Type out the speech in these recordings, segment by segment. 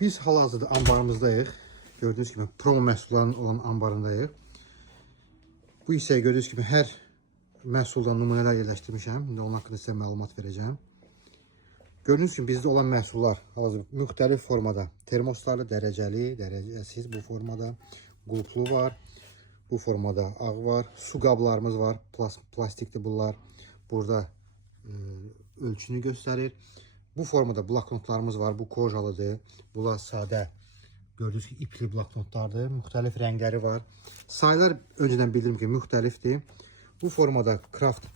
Biz hal-hazırda ambarımızdayıq. Gördüğünüz gibi promo məhsulların olan ambarındayıq. Bu hissəyə gördüğünüz gibi hər məhsuldan nümunələr yerləşdirmişəm. İndi onun haqqında sizə məlumat verəcəm. Gördüğünüz gibi bizdə olan məhsullar hal-hazırda müxtəlif formada. Termoslarlı, dərəcəli, dərəcəsiz bu formada. Qulplu var. Bu formada ağ var. Su qablarımız var. Plastikli bunlar. Burada ölçünü göstərir. Bu formada bloknotlarımız var. Bu kojalıdır. Bunlar sadə. Gördüğünüz gibi ipli bloknotlardır. Müxtəlif rəngləri var. Sayılar önceden bildirim ki müxtəlifdir. Bu formada kraft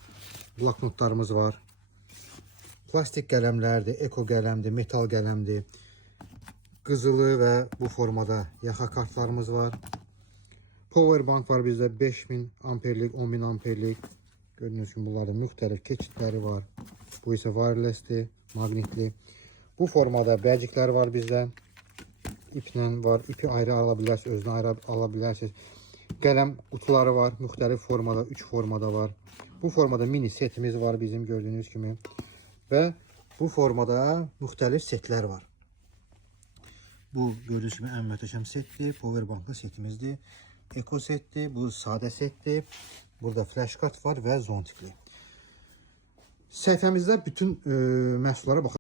bloknotlarımız var. Plastik qələmlərdir, eko qələmdir, metal qələmdir. Qızılı və bu formada yaxa kartlarımız var. Powerbank var bizdə 5000 amperlik, 10000 amperlik. Gördüğünüz gibi bunlarda müxtəlif keçidləri var. Bu isə wirelessdir, magnetli. Bu formada bəciklər var bizdə. İplə var, ipi ayrı ala bilərsiniz, özünə ayrı ala bilərsiniz. Qələm qutuları var, müxtəlif formada, 3 formada var. Bu formada mini setimiz var bizim gördüğünüz gibi. Və bu formada müxtəlif setlər var. Bu gördüğünüz gibi ən möhtəşəm setdir, powerbanklı setimizdir. Eko setdir, bu sadə setdir. Burada flash kart var və zontikli. Səhifəmizdə bütün məhsullara baxın.